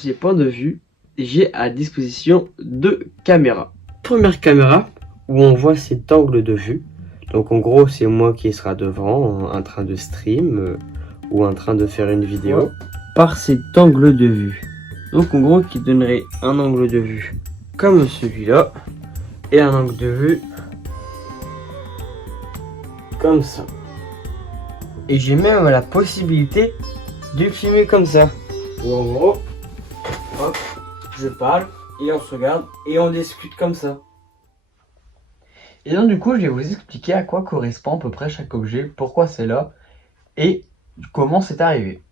ces points de vue, j'ai à disposition 2 caméras. Première caméra où on voit cet angle de vue. Donc en gros, c'est moi qui sera devant en train de stream ou en train de faire une vidéo par cet angle de vue. Donc en gros, qui donnerait un angle de vue comme celui-là et un angle de vue comme ça. Et j'ai même la possibilité de filmer comme ça. Ou en gros, hop, je parle et on se regarde et on discute comme ça. Et donc du coup, je vais vous expliquer à quoi correspond à peu près chaque objet, pourquoi c'est là et comment c'est arrivé.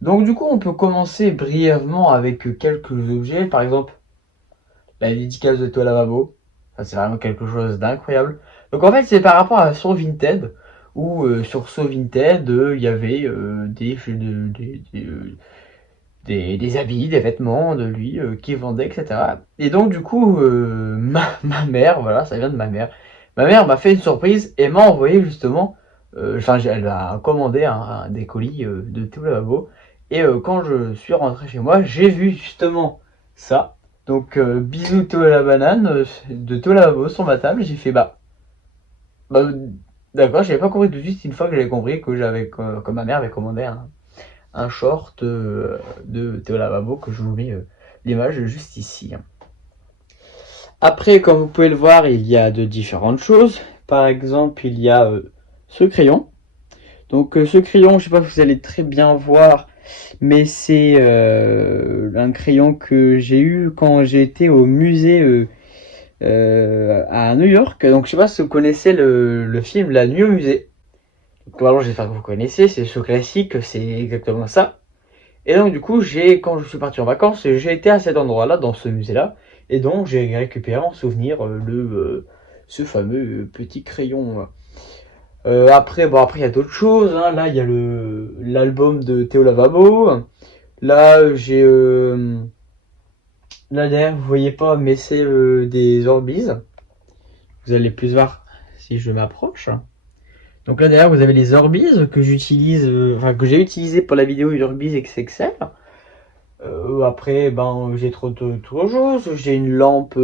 Donc du coup, on peut commencer brièvement avec quelques objets, par exemple la dédicace de Toa Lavabo. Ça, c'est vraiment quelque chose d'incroyable. Donc en fait, c'est par rapport à So Vinted, où sur So Vinted, il y avait des habits, des vêtements de lui qui vendaient, etc. Et donc du coup, ma mère, voilà, ça vient de ma mère. Ma mère m'a fait une surprise et m'a envoyé justement, elle a commandé des colis de Toa Lavabo. Et quand je suis rentré chez moi, j'ai vu justement ça. Donc bisous Toa la banane de Toa Lavabo sur ma table. J'ai fait bah d'accord, j'avais pas compris tout de suite une fois que j'avais compris que ma mère avait commandé un short de Toa Lavabo, que je vous mets l'image juste ici. Après, comme vous pouvez le voir, il y a de différentes choses. Par exemple, il y a ce crayon. Donc ce crayon, je sais pas si vous allez très bien voir, mais c'est un crayon que j'ai eu quand j'ai été au musée à New York. Donc je sais pas si vous connaissez le film La Nuit au musée. Donc alors j'espère que vous connaissez, c'est ce classique, c'est exactement ça. Et donc du coup, quand je suis parti en vacances, j'ai été à cet endroit-là, dans ce musée-là, et donc j'ai récupéré en souvenir ce fameux petit crayon. Après il y a d'autres choses, hein. Là il y a l'album de Toa Lavabo. Là j'ai là derrière vous voyez pas, mais c'est des Orbeez. Vous allez plus voir si je m'approche. Donc là derrière vous avez les Orbeez que j'utilise, que j'ai utilisé pour la vidéo Orbeez XXL. Après j'ai trop de choses. J'ai une lampe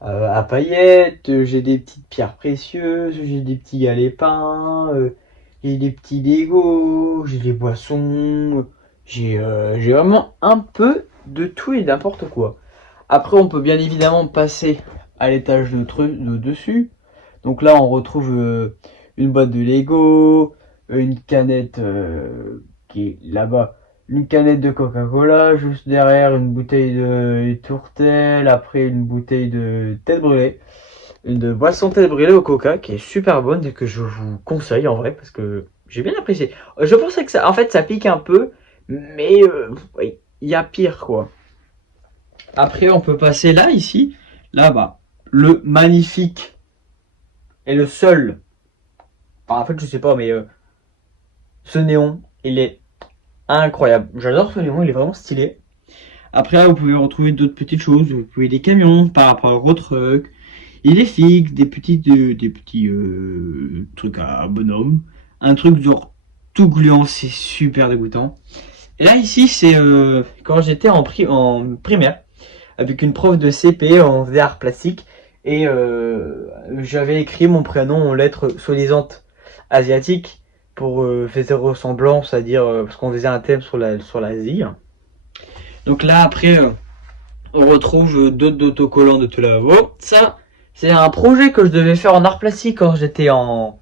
à paillettes, j'ai des petites pierres précieuses, j'ai des petits galets-pains, j'ai des petits Lego, j'ai des boissons, j'ai vraiment un peu de tout et n'importe quoi. Après, on peut bien évidemment passer à l'étage de dessus. Donc là, on retrouve une boîte de Lego, une canette qui est là-bas, une canette de Coca-Cola, juste derrière une bouteille de tourtel, après une bouteille de tête brûlée, une boisson tête brûlée au Coca qui est super bonne et que je vous conseille en vrai parce que j'ai bien apprécié. Je pensais que ça, en fait, ça pique un peu, mais oui, il y a pire quoi. Après, on peut passer là, ici, là-bas, le magnifique et le seul. En fait, je sais pas, mais ce néon, il est incroyable. J'adore ce néon, il est vraiment stylé. Après, vous pouvez retrouver d'autres petites choses. Vous pouvez des camions par rapport au truck. Il est fixe, des petits trucs à bonhomme. Un truc genre tout gluant, c'est super dégoûtant. Et là, ici, c'est quand j'étais en primaire, avec une prof de CP, on faisait art plastique. Et j'avais écrit mon prénom en lettres soi-disant asiatiques pour faire ressemblance, c'est-à-dire parce qu'on faisait un thème sur l'Asie. Donc là après on retrouve d'autres autocollants de Toa Lavabo. Ça c'est un projet que je devais faire en art plastique quand j'étais en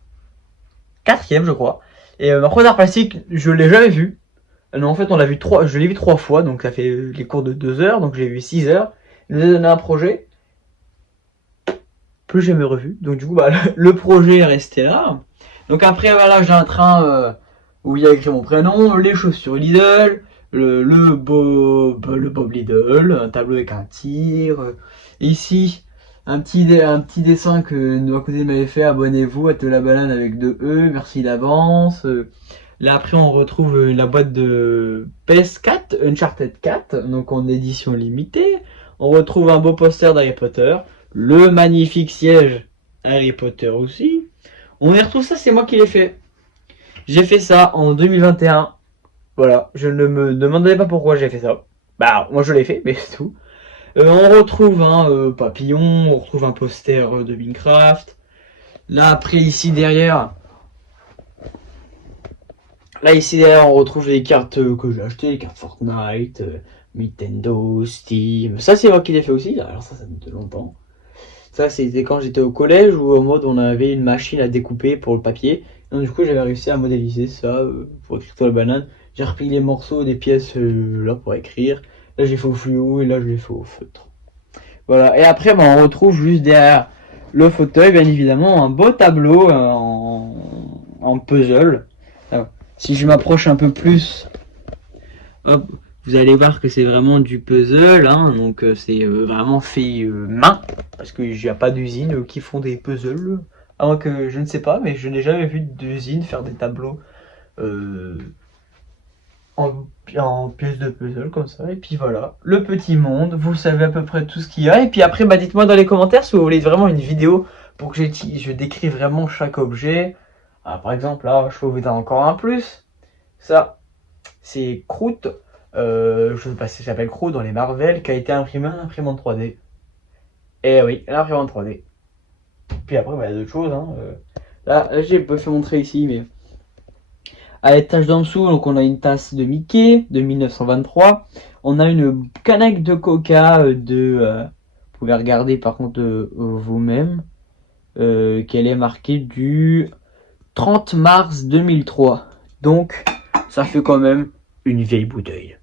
4ème je crois. Et ma prof d'art plastique je l'ai jamais vu. Non en fait je l'ai vu 3 fois, donc ça fait les cours de 2 heures, donc j'ai vu 6 heures. Il nous a donné un projet. Plus jamais revu. Donc du coup le projet est resté là. Donc après voilà, j'ai un train où il y a écrit mon prénom, les chaussures Lidl, le Bob Lidl, un tableau avec un tir. Ici un petit dessin que nos côtés m'avait fait, abonnez-vous à Toa la banane avec 2 E, merci d'avance. Là après on retrouve la boîte de PS4, Uncharted 4, donc en édition limitée. On retrouve un beau poster d'Harry Potter, le magnifique siège Harry Potter aussi. On y retrouve ça, c'est moi qui l'ai fait. J'ai fait ça en 2021. Voilà, je ne me demandais pas pourquoi j'ai fait ça. Bah, moi je l'ai fait, mais c'est tout. On retrouve un papillon, on retrouve un poster de Minecraft. Là, après, ici derrière, on retrouve les cartes que j'ai achetées, les cartes Fortnite, Nintendo, Steam. Ça, c'est moi qui l'ai fait aussi. Alors ça date de longtemps. Ça, c'était quand j'étais au collège où en mode on avait une machine à découper pour le papier. Donc du coup, j'avais réussi à modéliser ça pour écrire sur la banane. J'ai repris les morceaux des pièces là pour écrire. Là, j'ai fait au fluo et là, je l'ai fait au feutre. Voilà. Et après, on retrouve juste derrière le fauteuil, bien évidemment, un beau tableau en puzzle. Alors, si je m'approche un peu plus, hop, vous allez voir que c'est vraiment du puzzle, hein, donc c'est vraiment fait main, parce qu'il n'y a pas d'usine qui font des puzzles, à moins que je ne sais pas, mais je n'ai jamais vu d'usine faire des tableaux euh, en pièces de puzzle comme ça. Et puis voilà, le petit monde, vous savez à peu près tout ce qu'il y a. Et puis après, dites-moi dans les commentaires si vous voulez vraiment une vidéo pour que je décris vraiment chaque objet. Ah, par exemple, là, je peux vous dire encore un plus. Ça, c'est Groot. Je ne sais pas si ça s'appelle Groot dans les Marvel, qui a été imprimé en imprimante 3D. Et oui, l'imprimante 3D. Puis après, il y a d'autres choses. Hein. Là, j'ai pas fait montrer ici, mais à l'étage d'en dessous, donc on a une tasse de Mickey de 1923. On a une canette de Coca vous pouvez regarder par contre vous-même, qu'elle est marquée du 30 mars 2003. Donc, ça fait quand même une vieille bouteille.